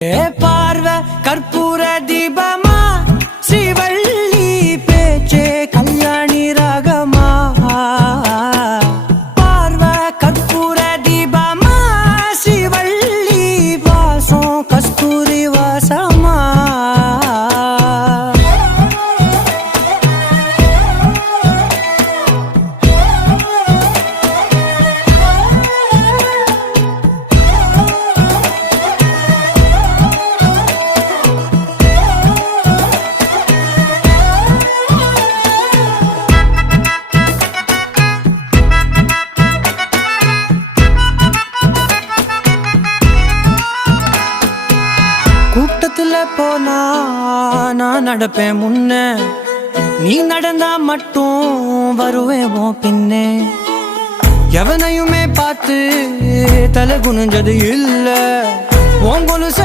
பார்வ கற்பூர தீபமா ஸ்ரீவள்ளி பேச்சே கல்யாணி ராகமா பார்வ கற்பூர தீபமா ஸ்ரீவள்ளி வாசம் கஸ்தூரி வாசமா கூட்டத்துல போனா நான் நடப்பேன் முன்ன நீ நடந்தா மட்டும் வருவேன் உன் பின்னே எவனையுமே பார்த்து தலை குனிஞ்சது இல்ல உன் கொலுச